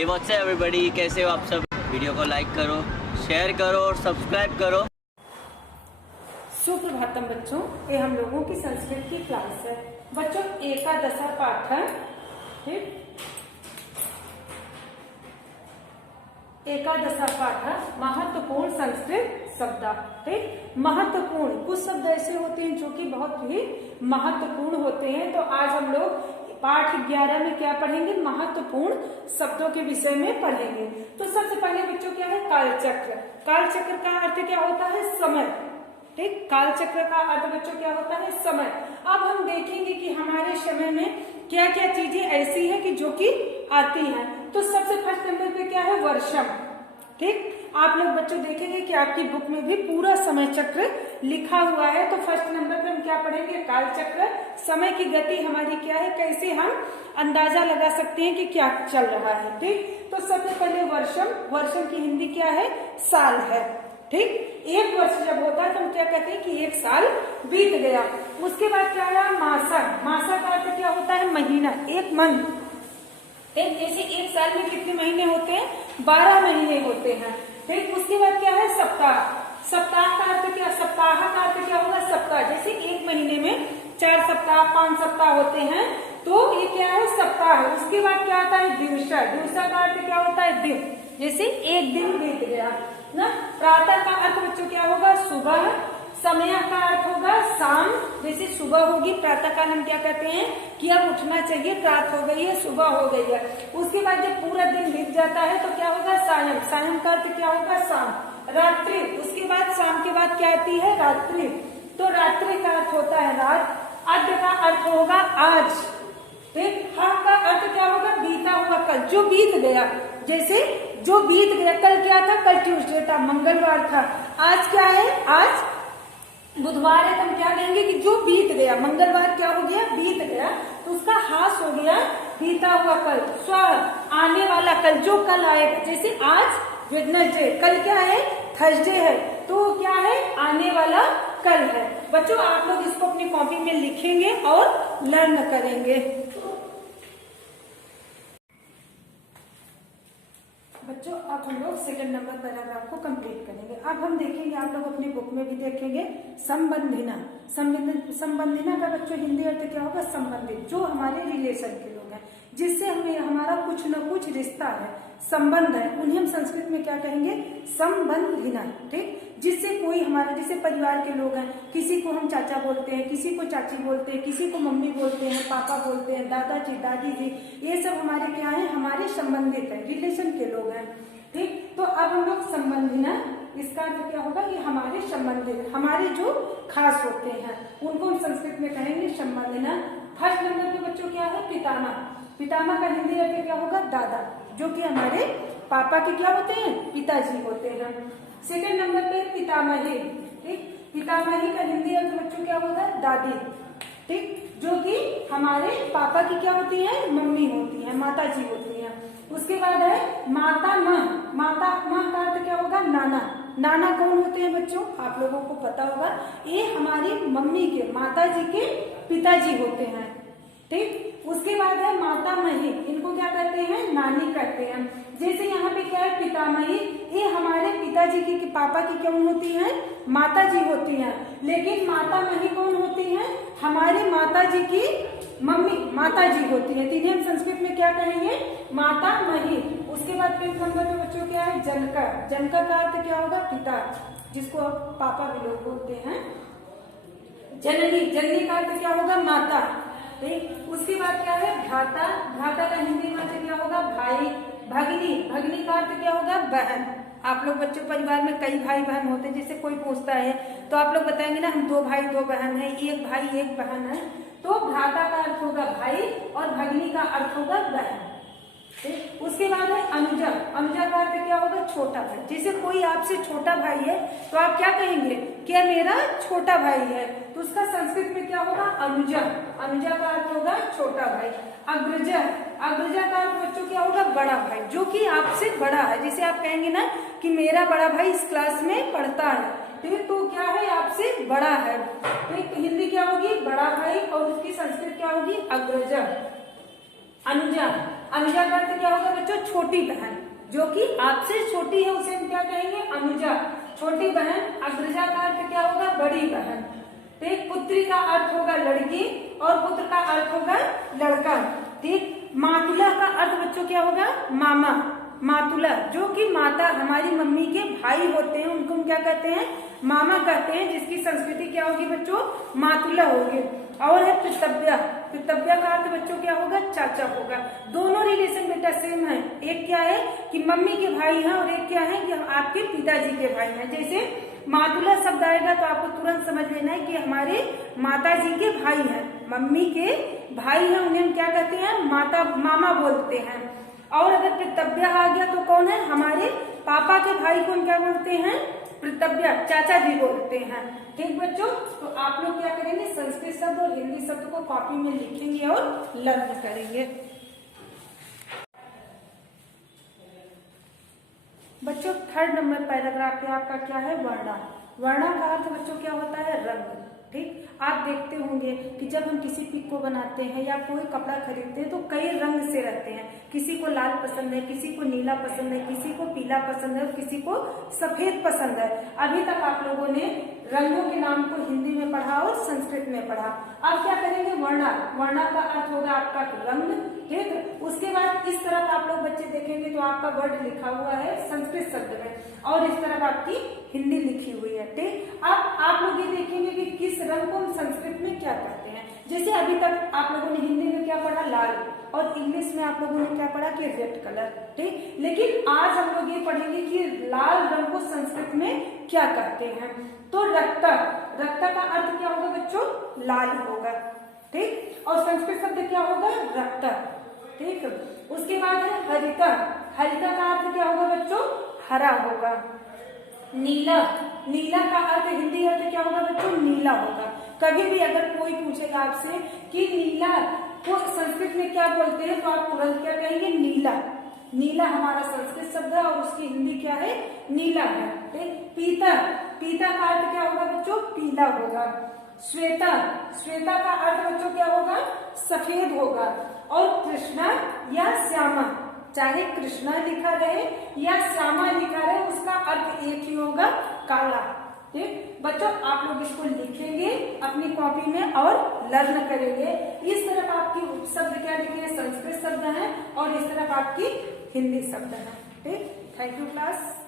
Hey what's up everybody, कैसे हो आप सब। वीडियो को लाइक करो, शेयर करो और सब्सक्राइब करो। सुप्रभातम बच्चों, ये हम लोगों की संस्कृत की क्लास है। बच्चों एकादशा पाठ है, ठीक। एकादशा पाठ महत्वपूर्ण संस्कृत शब्द, ठीक। महत्वपूर्ण कुछ शब्द ऐसे होते हैं जो कि बहुत ही महत्वपूर्ण होते हैं। तो आज हम लोग पाठ 11 में क्या पढ़ेंगे, महत्वपूर्ण शब्दों के विषय में पढ़ेंगे। तो सबसे पहले बच्चों क्या है, कालचक्र। कालचक्र का अर्थ क्या होता है, समय, ठीक। कालचक्र का अर्थ बच्चों क्या होता है, समय। अब हम देखेंगे कि हमारे समय में क्या क्या चीजें ऐसी हैं कि जो कि आती हैं। तो सबसे फर्स्ट नंबर पे क्या है, वर्षम, ठीक। आप लोग बच्चों देखेंगे कि आपकी बुक में भी पूरा समय चक्र लिखा हुआ है। तो फर्स्ट नंबर पे हम क्या पढ़ेंगे, कालचक्र। समय की गति हमारी क्या है, कैसे हम अंदाजा लगा सकते हैं कि क्या चल रहा है, ठीक। तो सबसे पहले वर्षम। वर्षम की हिंदी क्या है, साल है, ठीक। एक वर्ष जब होता है तो हम क्या कहते हैं कि एक साल बीत गया। उसके बाद क्या है, मासा। मासा का अर्थ क्या होता है, महीना, एक मंथ, ठीक। जैसे एक साल में कितने महीने होते हैं, 12 महीने होते हैं, ठीक। उसके बाद क्या है, सप्ताह। सप्ताह का अर्थ क्या, सप्ताह का अर्थ क्या होगा, सप्ताह। जैसे एक महीने में 4 सप्ताह 5 सप्ताह होते हैं, तो ये क्या है, सप्ताह। उसके बाद क्या आता है, दिवसा। दिवसा का अर्थ क्या होता है, दिन। जैसे एक दिन बीत गया ना। प्रातः का अर्थ बच्चों क्या होगा, सुबह। समय का अर्थ होगा शाम। जैसे सुबह होगी, प्रातः काल हम क्या कहते हैं कि अब उठना चाहिए, प्रात हो गई है, सुबह हो गई है। उसके बाद जब पूरा दिन बीत जाता है तो क्या होगा, सायं। सायं का अर्थ क्या होगा, शाम। रात्रि। उसके बाद शाम के बाद क्या आती है, रात्रि। तो रात्रि का अर्थ होता है रात। अर्ध का अर्थ होगा आज, ठीक। हा का अर्थ क्या होगा, बीता हुआ कल, जो बीत गया। जैसे जो बीत गया, कल क्या था, कल ट्यूसडे था, मंगलवार था। आज क्या है, आज बुधवार है, तो हम क्या कहेंगे कि जो बीत गया। मंगलवार क्या हो गया, बीत गया, तो उसका हास हो गया बीता हुआ कल। स्व आने वाला कल, जो कल आएगा। जैसे आज वेडनेसडे, कल क्या है, थर्सडे है, तो क्या है, आने वाला कल है। बच्चों आप लोग इसको अपनी कॉपी में लिखेंगे और लर्न करेंगे। बच्चों अब हम लोग सेकंड नंबर पैराग्राफ को कंप्लीट करेंगे। अब हम देखेंगे, आप लोग अपनी बुक में भी देखेंगे, संबंधिना। संबंधिना का बच्चों हिंदी अर्थ क्या होगा, संबंधित, जो हमारे रिलेशन के लोग हैं, जिससे हमें हमारा कुछ न कुछ रिश्ता है, संबंध है, उन्हें हम संस्कृत में क्या कहेंगे, संबंधिना, ठीक। जिससे कोई हमारा, जैसे परिवार के लोग हैं, किसी को हम चाचा बोलते हैं, किसी को चाची बोलते हैं, किसी को मम्मी बोलते हैं, पापा बोलते हैं, दादाजी दादी जी, ये सब हमारे क्या है, हमारे संबंधित है, रिलेशन के लोग हैं, ठीक। तो अब हम लोग संबंधिना, इसका अर्थ क्या होगा, ये हमारे संबंधित, हमारे जो खास होते हैं, उनको हम संस्कृत में कहेंगे संबंधिना। फर्स्ट नंबर पे बच्चों क्या है, पितामह। पितामह का हिंदी अर्थ क्या होगा, दादा, जो कि हमारे पापा के क्या होते हैं, पिताजी होते हैं। सेकंड नंबर पे पितामही, ठीक। पितामही का हिंदी अर्थ बच्चों क्या होगा, दादी, ठीक, जो कि हमारे पापा की क्या होती है, मम्मी होती है, माता जी होती है। उसके बाद है माता माँ। माता माँ का अर्थ क्या होगा, नाना। नाना कौन होते हैं बच्चों, आप लोगों को पता होगा, ये हमारी मम्मी के, माता जी के पिताजी होते हैं, ठीक। उसके बाद है माता मही, इनको क्या कहते हैं, नानी कहते हैं। जैसे यहाँ पे क्या है, पितामही, ये हमारे पिताजी की, पापा की कौन होती है, माता जी होती हैं। लेकिन माता मही कौन होती है, हमारे माता जी की मम्मी, माता जी होती है। इन्हें हम संस्कृत में क्या कहेंगे, माता मही। उसके बाद फिफ्थ नंबर पे बच्चों क्या है, जनका। जनका का अर्थ क्या होगा, पिता, जिसको अब पापा भी लोग बोलते हैं। जननी। जननी का अर्थ क्या होगा, माता, ठीक। उसके बाद क्या है, भ्राता। भ्राता का हिंदी में क्या होगा, भाई। भगिनी। भगिनी का अर्थ क्या होगा, बहन। आप लोग बच्चों परिवार में कई भाई बहन होते हैं, जैसे कोई पूछता है तो आप लोग बताएंगे ना, हम 2 भाई 2 बहन है, एक भाई 1 बहन है। तो भ्राता का अर्थ होगा भाई और भगिनी का अर्थ होगा बहन, ठीक। उसके बाद है अनुजा। अनुजा का अर्थ क्या होगा, छोटा भाई। जैसे कोई आपसे छोटा भाई है तो आप क्या कहेंगे, क्या मेरा छोटा भाई है, तो उसका संस्कृत में क्या होगा, अनुजा। अनुजा का अर्थ होगा छोटा भाई। अग्रजा। अग्रजा का अर्थ बच्चों क्या होगा, बड़ा भाई, जो कि आपसे बड़ा है। जैसे आप कहेंगे ना कि मेरा बड़ा भाई इस क्लास में पढ़ता है, ठीक, तो क्या है, आपसे बड़ा है, ठीक। हिंदी क्या होगी, बड़ा भाई, और उसकी संस्कृत क्या होगी, अग्रजा। अनुजा। अनुजा का अर्थ क्या होगा बच्चों? छोटी बहन, जो कि आपसे छोटी है उसे हम क्या कहेंगे? अनुजा, छोटी बहन। अग्रजा का अर्थ क्या होगा? बड़ी बहन। ठीक, पुत्री का अर्थ होगा लड़की और पुत्र का अर्थ होगा लड़का। ठीक, मातुला का अर्थ बच्चों क्या होगा? मामा, मातुला, जो कि माता हमारी मम्मी के भाई होते हैं उनको हम क्या कहते हैं? मामा कहते हैं, जिसकी संस्कृति क्या होगी बच्चों? मातुला होगी। और है पितव्या, पितव्या का अर्थ बच्चों क्या होगा? चाचा होगा। दोनों रिलेशन बेटा सेम है, एक क्या है कि मम्मी के भाई हैं और एक क्या है कि आपके पिताजी के भाई हैं। जैसे मातुला शब्द आएगा तो आपको तुरंत समझ लेना है कि हमारे माता जी के भाई हैं, मम्मी के भाई हैं, उन्हें हम क्या कहते हैं? माता, मामा बोलते हैं। और अगर पितव्या आ गया तो कौन है? हमारे पापा के भाई को हम क्या बोलते हैं? पितव्या, चाचा जी बोलते हैं। ठीक बच्चों, तो आप लोग क्या करेंगे? संस्कृत शब्द और हिंदी शब्द को कॉपी में लिखेंगे और लर्न करेंगे। बच्चों थर्ड नंबर पैराग्राफ पे आपका क्या है? वर्णा। वर्णा का अर्थ बच्चों क्या होता है? रंग। ठीक, आप देखते होंगे कि जब हम किसी पिक को बनाते हैं या कोई कपड़ा खरीदते हैं तो कई रंग से रहते हैं। किसी को लाल पसंद है, किसी को नीला पसंद है, किसी को पीला पसंद है और किसी को सफेद पसंद है। अभी तक आप लोगों ने रंगों के नाम को हिंदी में पढ़ा और संस्कृत में पढ़ा। अब क्या करेंगे? वर्णा। वर्णा का अर्थ होगा आपका रंग। ठीक, उसके बाद इस तरफ आप लोग बच्चे देखेंगे तो आपका वर्ड लिखा हुआ है संस्कृत शब्द में और इस तरफ आपकी हिंदी लिखी हुई है। ठीक, अब आप लोग ये देखेंगे कि किस रंग को हम संस्कृत में क्या कहते हैं। जैसे अभी तक आप लोगों ने हिंदी में क्या पढ़ा? लाल, और इंग्लिश में आप लोगों ने क्या पढ़ा? कि रेड कलर। ठीक, लेकिन आज हम लोग ये पढ़ेंगे कि लाल रंग को संस्कृत में क्या कहते हैं। तो रक्त, रक्त का अर्थ क्या होगा बच्चों? लाल होगा। ठीक, और संस्कृत शब्द क्या होगा? रक्त। ठीक, उसके बाद है हरिता। हरिता का अर्थ क्या होगा बच्चों? हरा होगा। नीला, नीला का अर्थ हिंदी अर्थ क्या होगा बच्चों? नीला होगा। कभी भी अगर कोई पूछेगा आपसे कि नीला को संस्कृत में क्या बोलते हैं तो आप तुरंत क्या कहेंगे? नीला। नीला हमारा संस्कृत शब्द है और उसकी हिंदी क्या है? नीला है। ठीक, पीता, पीता का अर्थ क्या होगा बच्चों? पीला होगा। श्वेता, श्वेता का अर्थ बच्चों क्या होगा? सफेद होगा। और कृष्णा या श्यामा, चाहे कृष्णा लिखा रहे या श्यामा लिखा रहे, उसका अर्थ एक ही होगा, काला। ठीक बच्चों, आप लोग इसको लिखेंगे अपनी कॉपी में और लर्न करेंगे। इस तरफ आपकी शब्द क्या लिखे हैं? संस्कृत शब्द हैं और इस तरफ आपकी हिंदी शब्द है। ठीक, थैंक यू क्लास।